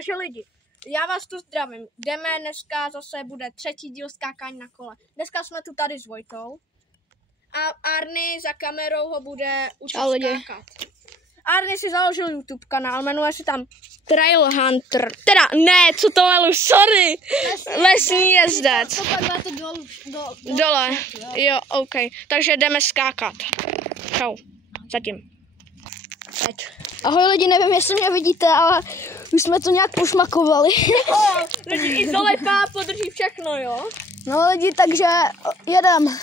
Takže lidi, já vás tu zdravím. Jdeme dneska, zase bude 3. díl skákání na kole. Dneska jsme tu tady s Vojtou. A Arny za kamerou ho bude učit skákat. Arny si založil YouTube kanál, jmenuje se tam Trail Hunter. Teda, ne, co to melu, sorry. Lesní jezdec. Dole, jo, OK. Takže jdeme skákat. Čau, zatím. Teď. Ahoj lidi, nevím, jestli mě vidíte, ale už jsme to nějak pošmakovali. Lidi, i Zolepa podrží všechno, jo? No lidi, takže jedem.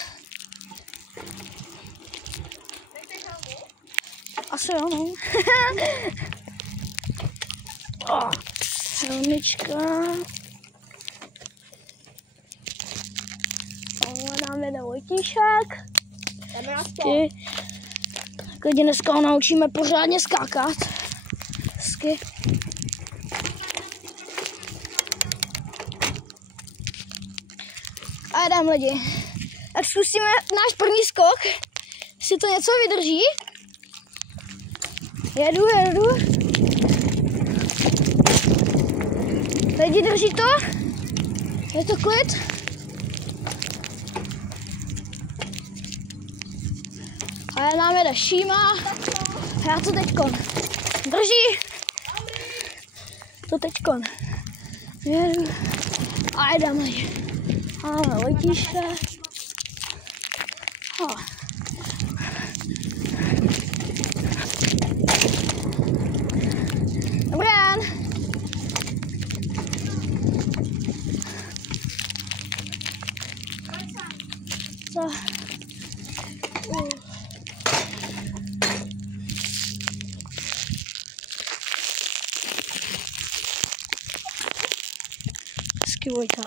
Asi jo, no. Silnička. Tam jede Vojtíšek. Tak lidi, dneska ho naučíme pořádně skákat. Hezky. A jdem lidi. Tak zkusíme náš první skok. Jestli to něco vydrží. Jedu. Lidi, drží to? Je to klid? A nám jede Šíma. Já to teďkon. Drží. To teďkon. Jedu. A jdeme lidi. Máme Vojtíška. Dobrý den. Co? Hezky Vojta.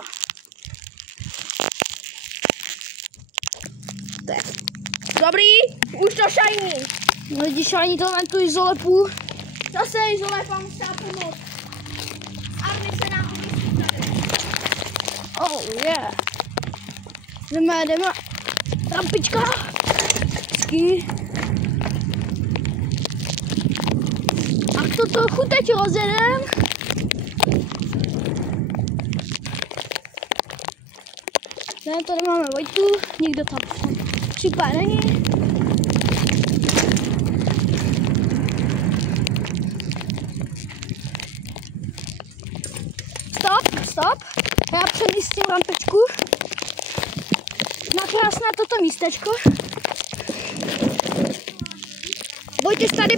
Dobrý, už to šajní. No lidi, šajní to ven tu Zolepu. Zase Zolepa musela pomoct. Arny se nám umístí tady. Oh yeah. Jdeme. Rampička. Hezky. A to trochu teď rozjedem. Ne, tady máme Vojtu, nikdo tam případ není. Stop. Já přemístím rampičku na krásné toto místečko. Vojtěž, tady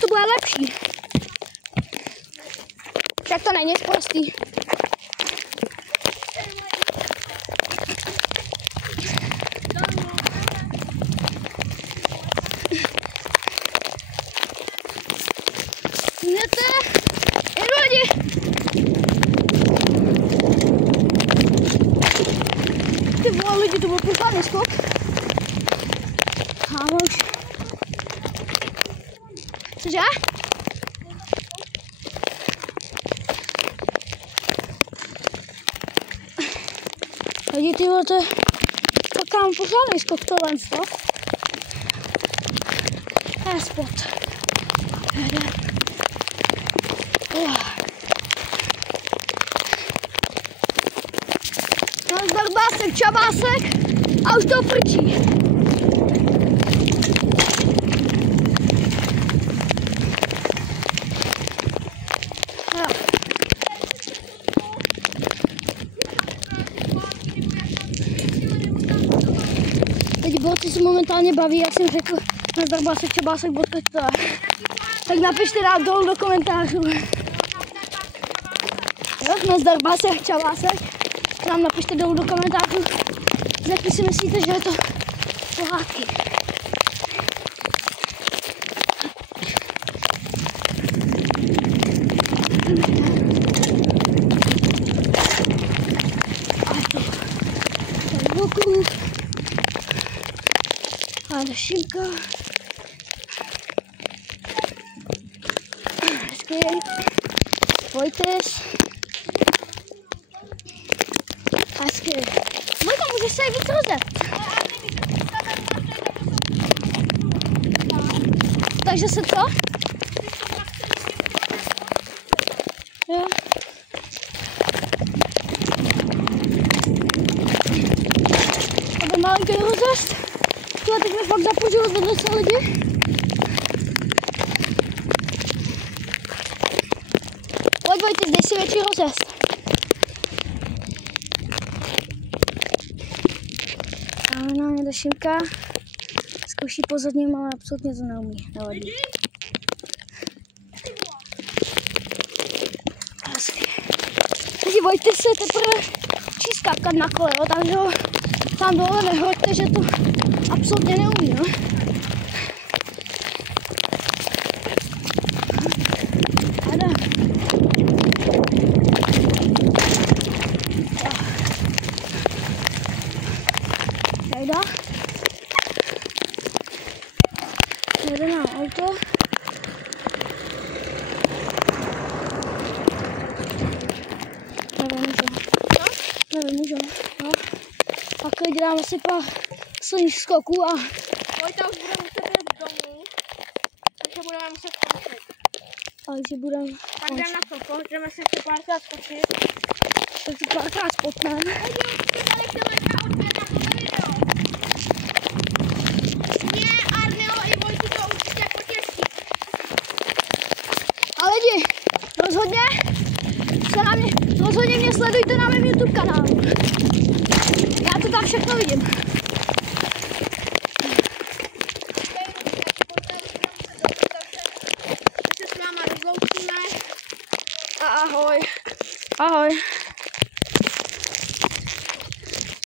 to bude lepší. Však to není prostý. Jdete? Jedu lidi! Ty vole lidi, to byl pořádný skok. Hámo už. Cože? Lidi, ty vole, to je takám pořádný skok tohle, co? To je spot. Nazdar básek, čabásek a už to frčí. Teď borci se momentálně baví, jak jsem řekl, nazdar básek, čabásek, bodka. Tak napište nám dolů do komentářů. Jo, nazdar básek, čabásek. Nám napište dolů do komentářů, jaký si myslíte, že je to pohádky. A to boku. A Šimka. Hezky. Vojtěž. Hezky. Vojta, můžeš se víc rozjet. Takže se co? Jo. Teď jsme fakt započuli vedle se lidi. Pojď Vojty, dej si větší rozjezd. A na mě do Šimka. Zkouší pozadním, ale absolutně to neumí. Nevadí. Lidi, Vojty se teprve učí skákat na kole, jo, takže ho tam dole nehoďte, že to absolutně neumí, no. Ada. Jejda. Jede nám auto. Nevím, můžeme. No. Pak lidi dáme si pár silných skoků a... Vojta už bude muset jít domů, takže budeme muset skočit. Takže budeme... Tak jdeme na to, jdeme si ještě párkrát skočit. Tak si párkrát spotneme. Mě, Arneo i Vojtu to určitě potěší. A lidi, rozhodně mě sledujte na mém YouTube kanálu.